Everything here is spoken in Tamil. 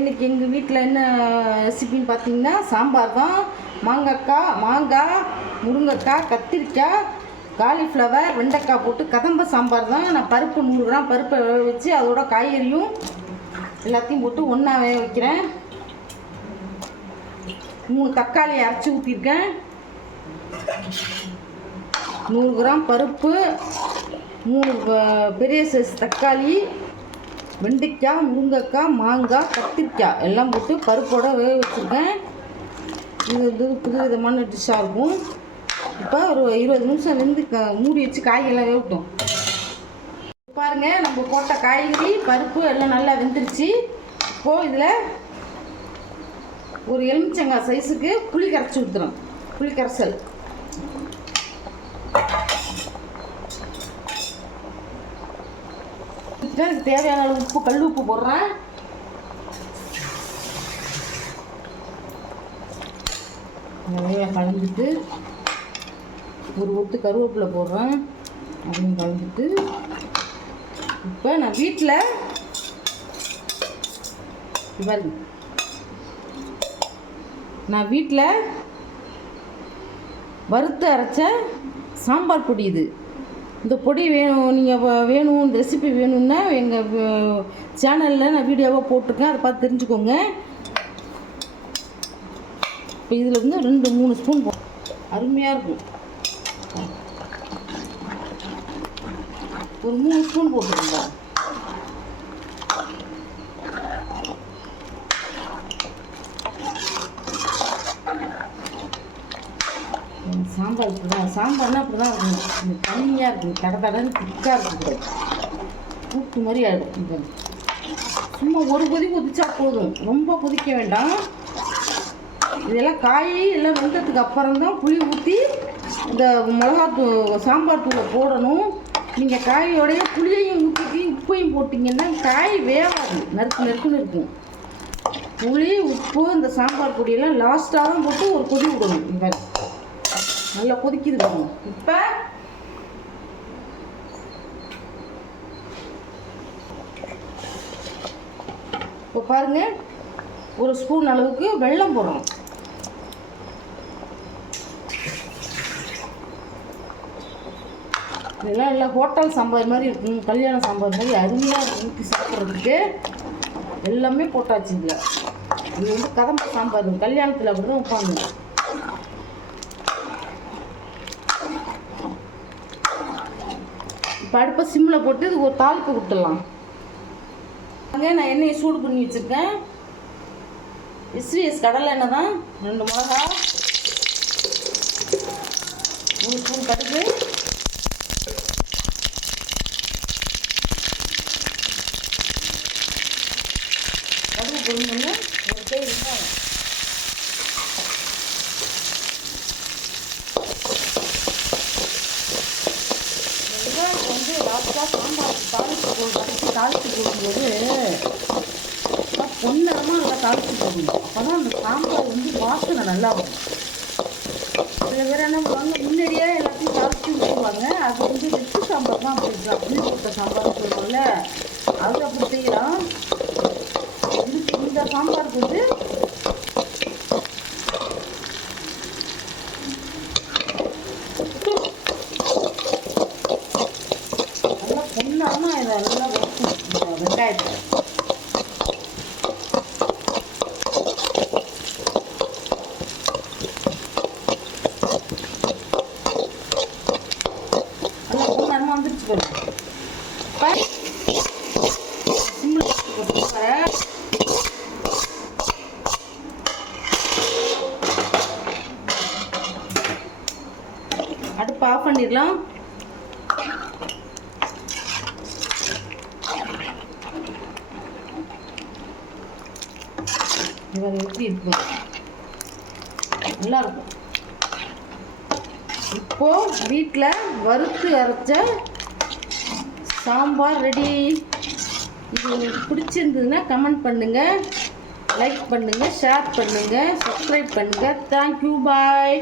இன்றைக்கி எங்கள் வீட்டில் என்ன ரெசிபின்னு பார்த்தீங்கன்னா சாம்பார் தான். மாங்காய், முருங்கைக்காய், கத்திரிக்காய், காலிஃப்ளவர், வெண்டைக்காய் போட்டு கதம்ப சாம்பார் தான். நான் பருப்பு 100 கிராம் பருப்பை வேக வச்சு அதோட காய்கறியும் எல்லாத்தையும் போட்டு ஒன்றா வேக வைக்கிறேன். 3 தக்காளி அரைச்சி ஊற்றிருக்கேன். 100 கிராம் பருப்பு, 3 பெரிய சைஸ் தக்காளி, வெண்டைக்காய், முருங்கைக்காய், மாங்காய், கத்திரிக்காய் எல்லாம் போட்டு பருப்போட வேக வச்சுருக்கேன். இது வந்து புது விதமான டிஷ்ஷாக இருக்கும். இப்போ ஒரு 20 நிமிஷம் வெந்து மூடி வச்சு காய்கறிலாம் வேகட்டும். பாருங்கள், நம்ம போட்ட காய்கறி பருப்பு எல்லாம் நல்லா வெந்துருச்சு. இப்போது இதில் ஒரு எலுமிச்சங்காய் சைஸுக்கு புளி கரைச்சி ஊற்றுறோம். புளி கரைசல் தேவையான உப்பு, கல் உப்பு போடுறேன். நிறைய கலந்துட்டு ஒரு ஒத்து கருவேப்பிலை போடுறேன். அதையும் கலந்துட்டு இப்போ நான் வீட்டில் வறுத்து அரைச்ச சாம்பார் பொடி இது. இந்த பொடி வேணும், நீங்கள் வேணும், இந்த ரெசிபி வேணும்னா எங்கள் சேனலில் நான் வீடியோவாக போட்டிருக்கேன், அதை பார்த்து தெரிஞ்சுக்கோங்க. இப்போ இதில் வந்து 2-3 ஸ்பூன் அருமையாக இருக்கும். ஒரு 3 ஸ்பூன் போட்டுருங்க. சாம்பார் இப்படி தான், சாம்பார்னால் அப்படி தான் இருக்கணும். இந்த தண்ணியாக இருக்கும், கடன்னு திக்காக இருக்கக்கூடாது, கூட்டு மாதிரி ஆகிடும். சும்மா ஒரு கொதி கொதிச்சா போதும், ரொம்ப கொதிக்க வேண்டாம். இதெல்லாம் காய் எல்லாம் வெந்ததுக்கு அப்புறம் தான் புளி ஊற்றி இந்த மிளகாத்தூள் சாம்பார் தூளை போடணும். நீங்கள் காயோடைய புளியையும் ஊற்றி உப்பையும் போட்டிங்கன்னா காய் வேகாது, நறுக்குன்னு இருக்கும். புளி, உப்பு, இந்த சாம்பார் பொடியெல்லாம் லாஸ்ட்டாக தான் போட்டு ஒரு கொதி விடணும். இப்போ நல்லா கொதிக்குது பாருங்க. இப்போ பாருங்கள், ஒரு ஸ்பூன் அளவுக்கு வெல்லம் போடுறோம். இதெல்லாம் எல்லாம் ஹோட்டல் சாம்பார் மாதிரி இருக்கும், கல்யாண சாம்பார் மாதிரி அருமையாக இருக்கும் சாப்பிட்றதுக்கு. எல்லாமே போட்டாச்சு. இது வந்து கதம்ப சாம்பார், கல்யாணத்தில் அப்படி தான் வைப்பாங்க. இப்போ அடுப்பை சிம்மில் போட்டு இதுக்கு ஒரு தாளிப்பு கொடுத்துடலாம். அங்கே நான் எண்ணெயை சூடு பண்ணி வச்சுருக்கேன். எஸ்விஎஸ் கடலை எண்ணெய் தான். 2 மிளகா, 3 ஸ்பூன் கடுகு, பொருள் ஒரு கை வெங்காயம். வெங்காயத்தை வந்து லாஸ்ட்டாக சாம்பார் தாளித்து போடும்போது பொன்னரமாக நல்லா தாளித்து போடணும். அப்போ தான் அந்த சாம்பார் வந்து வாசனை நல்லா வரும். சில பேர் என்ன பண்ணுவாங்க, முன்னாடியே எல்லாத்தையும் தாளித்து ஊற்றுவாங்க. அது வந்து வெச்சு சாம்பார் தான் அப்படி இருக்கா, புளி போட்ட சாம்பார் சொல்லுவோம்ல, அது அப்படி செய்யலாம். இந்த சாம்பாருக்கு வந்து நல்லா பொன்னாமல் இதை நல்லா வறுக்கணும். வெங்காயத்தை நல்லா பொன்னாமல் வந்துருச்சு பாருங்க. அடுப்பு ஆஃப் பண்ணிடலாம். இவர் எப்படி இருக்கும், நல்லா இருக்கும். இப்போ வீட்டில் வறுத்து அரைச்ச சாம்பார் ரெடி. இது உங்களுக்கு பிடிச்சிருந்ததுன்னா கமெண்ட் பண்ணுங்கள், லைக் பண்ணுங்கள், ஷேர் பண்ணுங்கள், சப்ஸ்கிரைப் பண்ணுங்கள். தேங்க்யூ, பாய்.